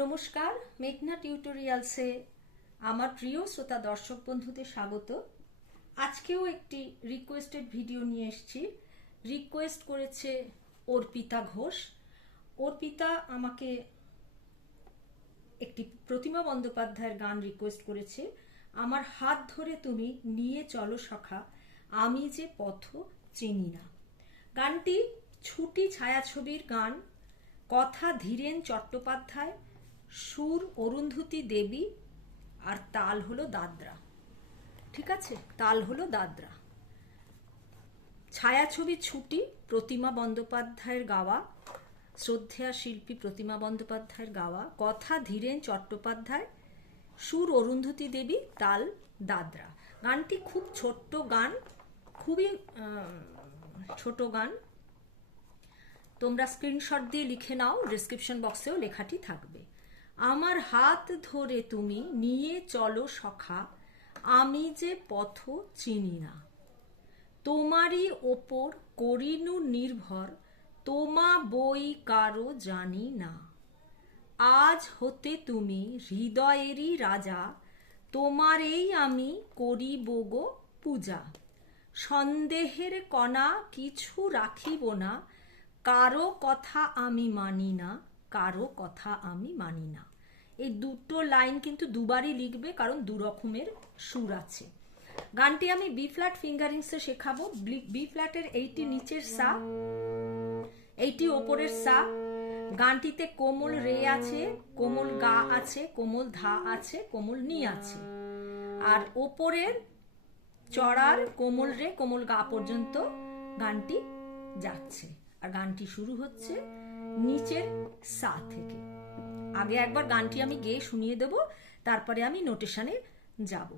নমস্কার, মেঘনা টিউটোরিয়ালসে আমার প্রিয় শ্রোতা দর্শক বন্ধুদের স্বাগত। আজকেও একটি রিকোয়েস্টেড ভিডিও নিয়ে এসেছি। রিকোয়েস্ট করেছে অর্পিতা ঘোষ। অর্পিতা আমাকে একটি প্রতিমা বন্দ্যোপাধ্যায়ের গান রিকোয়েস্ট করেছে। আমার হাত ধরে তুমি নিয়ে চলো সখা, আমি যে পথ চিনি না। গানটি ছুটি ছায়াছবির গান। কথা ধীরেন চট্টোপাধ্যায়, সুর অরুন্ধতী দেবী, আর তাল হলো দাদরা। ঠিক আছে, তাল হলো দাদরা। ছায়াছবি ছুটি, প্রতিমা বন্দ্যোপাধ্যায়ের গাওয়া, শ্রদ্ধেয়া শিল্পী প্রতিমা বন্দ্যোপাধ্যায়ের গাওয়া। কথা ধীরেন চট্টোপাধ্যায়, সুর অরুন্ধতী দেবী, তাল দাদরা। গানটি খুব ছোট্ট গান, খুবই ছোট গান। তোমরা স্ক্রিনশট দিয়ে লিখে নাও, ডেসক্রিপশন বক্সেও লেখাটি থাকবে। আমার হাত ধরে তুমি নিয়ে চলো সখা, আমি যে পথ চিনি না। তোমারই ওপর করিনু নির্ভর, তোমা বই কারো জানি না। আজ হতে তুমি হৃদয়েরই রাজা, তোমারেই আমি করিব গো পূজা। সন্দেহের কণা কিছু রাখিব না, কারো কথা আমি মানি না, কারো কথা আমি মানি না। এই দুটো লাইন কিন্তু দুবারই লিখবে, কারণ দু রকমের সুর আছে। গানটি আমি বি ফ্ল্যাট ফিঙ্গারিংসে শেখাবো। বি ফ্ল্যাটের এইটি নিচের সা, এইটি ওপরের সা। গানটিতে কোমল রে আছে, কোমল গা আছে, কোমল ধা আছে, কোমল নি আছে। আর ওপরের চড়ার কোমল রে কোমল গা পর্যন্ত গানটি যাচ্ছে। আর গানটি শুরু হচ্ছে নিচের সা থেকে। আগে একবার গানটি আমি গেয়ে শুনিয়ে দেব, তারপরে আমি নোটেশনে যাব।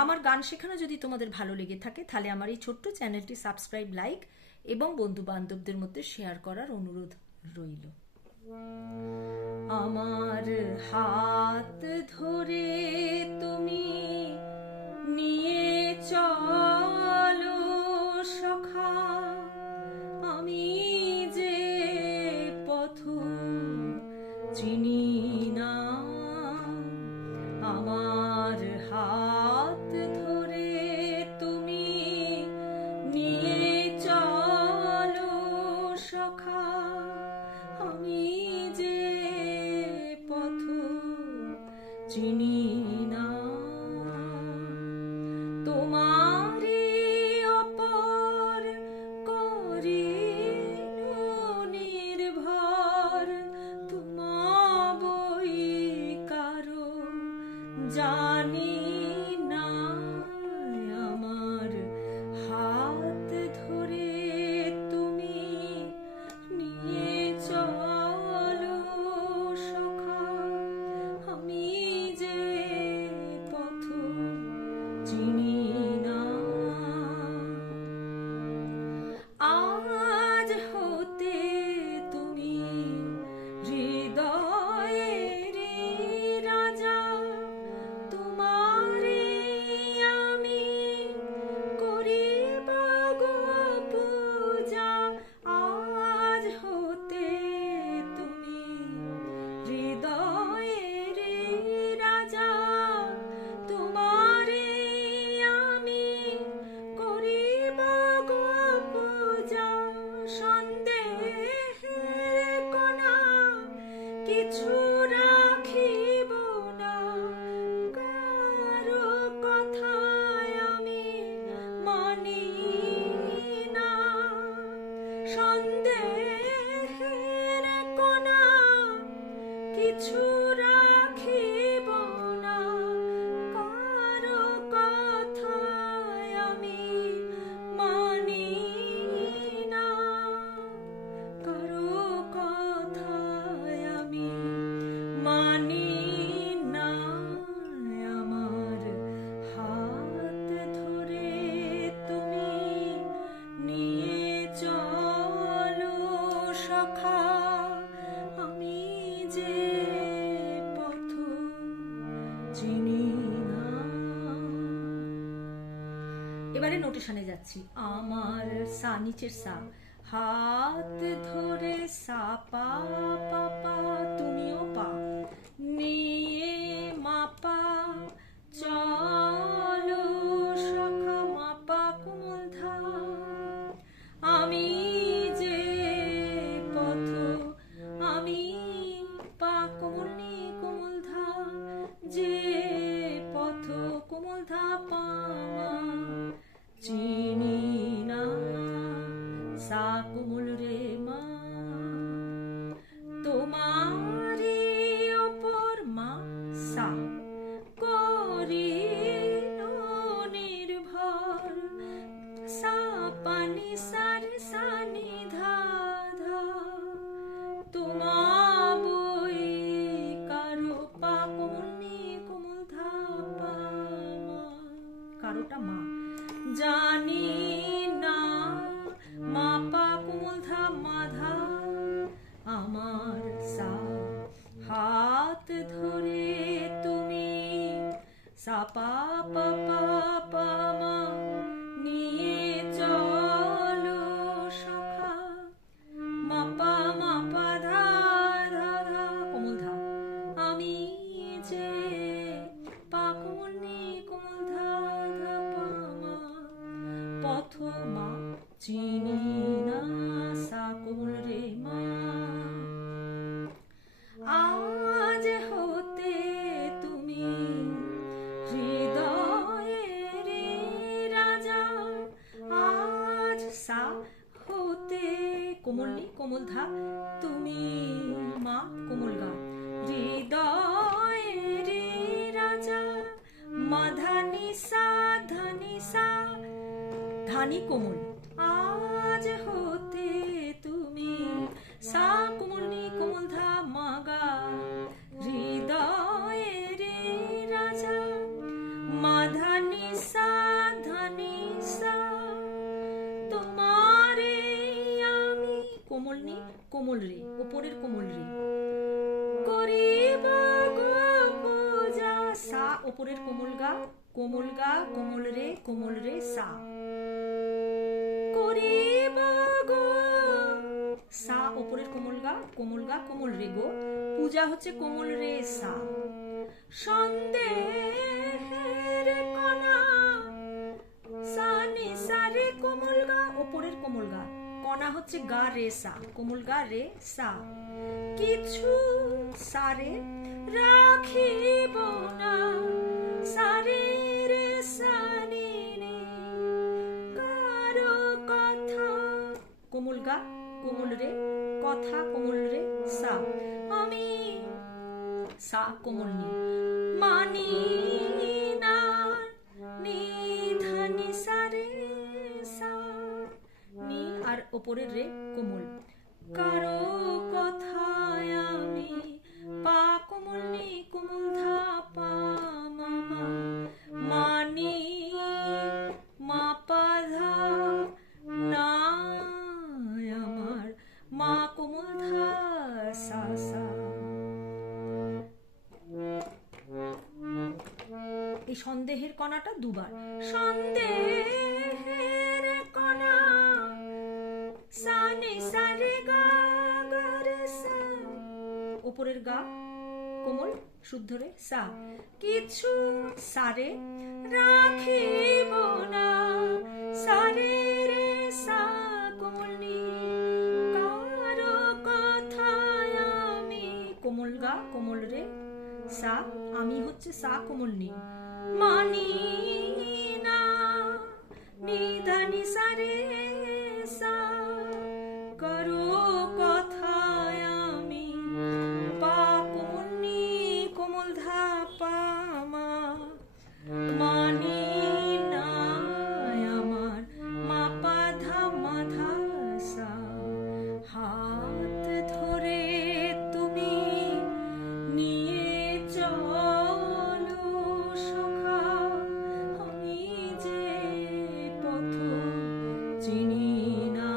আমার গান শেখানো যদি তোমাদের ভালো লেগে থাকে, তাহলে আমার এই ছোট্ট চ্যানেলটি সাবস্ক্রাইব, লাইক এবং বন্ধু বান্ধবদের মধ্যে শেয়ার করার অনুরোধ রইল। আমার হাত ধরে তুমি নিয়ে চলো সখা, আমি যে পথ চিনি না। আমার হাত ধরে তুমি নিয়ে চলো সখা, আমি যে পথ চিনি না। তোমারই ওপর করিনু নির্ভর, তোমা বই কারো জানি না। আমার হাত ধরে তুমি নিয়ে চলো সখা, আমি যে পথ চিনি না। আজ হতে তুমি হৃদয়েরই রাজা, তোমারে আমি করিব গো পূজা। আজ হতে তুমি হৃদয়েরই রাজা, তোমারে আমি করিব গো পূজা। সন্দেহের কণা কিছু রাখিব না, কারো কথায় আমি মানি না। সন্দেহের কণা কিছু রাখিব না, কারো কথায় আমি মানি না, কারো কথায় আমি মানি না। আমার হাত ধরে তুমি নিয়ে চলো সখা, আমি যে পথ চিনি না। এবারে নোটেশনে যাচ্ছি। আমার সা, নিচের সা। হাত ধরে সা পা পা পা, তুমিও পা, নিয়ে মা পা চলো সখা, মা পা কোমল ধা, আমি যে পথ, আমি পা কোমল নি কোমল ধা, যে পথ কোমল ধা পা মা চিনি না, সা কোমল রে মা, তোমারি অপর মা সা করি নির্ভর, সা পানি সারে সানি ধা ধা, তোমা বই কারো পা কোমল নি কোমল ধা পা মা, কারোটা মা, জানি না মা পা কোমল ধা মা ধা, আমার সা হাত ধরে তুমি সা পা পা পা পা মা নিয়ে চলো সখা, মা পা ধা ধা ধা কোমল ধা, আমি যে পা কোমল নি কোমল ধা ধা পা মা, পথ মা চিনি না, সা কোমল রে মা, আজ হতে তুমি হৃদয়ের রাজা, আজ সা হতে কোমল নি কোমল ধা, তুমি মা কোমল গা, হৃদয়ের রাজা, মা ধানি সা ধানি কোমল, আজ হতে তুমি সা কোমল নি কোমল ধা মা গা, হৃদয়ের রাজা, মা ধানি সা তোমারে আমি কোমল নি কোমল রে, উপরের কোমল রে, করিব গো পূজা, সা উপরের কোমল গা কোমল রে সা, করিব গো, সা উপরের কোমল গা কোমল রে গো, পূজা হচ্ছে কোমল রে সা, সন্দেহের কণা, সা নি সা রে কোমল গা, উপরের কোমল গা, কণা হচ্ছে গা রে সা, কোমল গা রে সা, কিছু সারে রাখিব না, সারে রে সা নি নি, কারো কথা, কোমল গা কোমল রে, কথা কোমল রে সা, আমি সা কোমল নি, মানি না, নি ধানি সা রে সা, নি আর ওপরের রে কোমল, কারো কথায় আমি পা কোমল নি কোমল ধা পা মা মা, মানি মা পা ধা না, আমার মা কোমল ধা সা সা, এই সন্দেহের কণাটা দুবার, সন্দেহের কণা, সা নি সা রে গা গা রে সা, উপরের গা কোমল শুদ্ধ রে সা, কিছু সারে রাখিব না, সারে রে সা কোমল নি, কারো কথায় আমি কোমল গা কোমল রে সা, আমি হচ্ছে সা কোমল নি, মানি না, নি ধানি সা রে সা, কারো কথায় আমি পা কোমল নি কোমল ধা পা মা, মানি না, আমার মা পা ধা সা, হাত ধরে তুমি নিয়ে চলো সখা, আমি যে পথ চিনি না,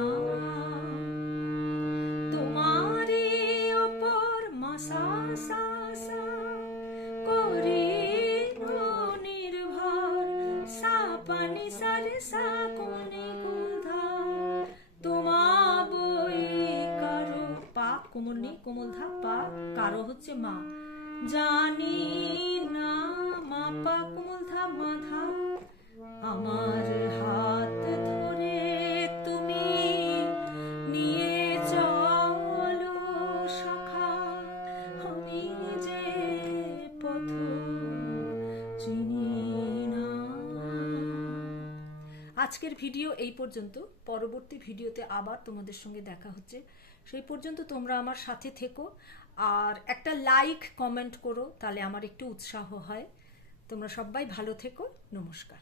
তোমারে অপর মা সা সা সা করি নির্ভর, সা পানি সারে সা কোনে কুধা, তোমা বই কোমল নি, কোমল ধা, পা, কারো হচ্ছে মা। জানি না মা পা কোমল ধা মা ধা, আমার হাত ধরে তুমি নিয়ে চলো সখা, আমি যে পথ চিনি না। আজকের ভিডিও এই পর্যন্ত। পরবর্তী ভিডিওতে আবার তোমাদের সঙ্গে দেখা হচ্ছে। সেই পর্যন্ত তোমরা আমার সাথে থেকো, আর একটা লাইক কমেন্ট করো, তাহলে আমার একটু উৎসাহ হয়। তোমরা সবাই ভালো থেকো। নমস্কার।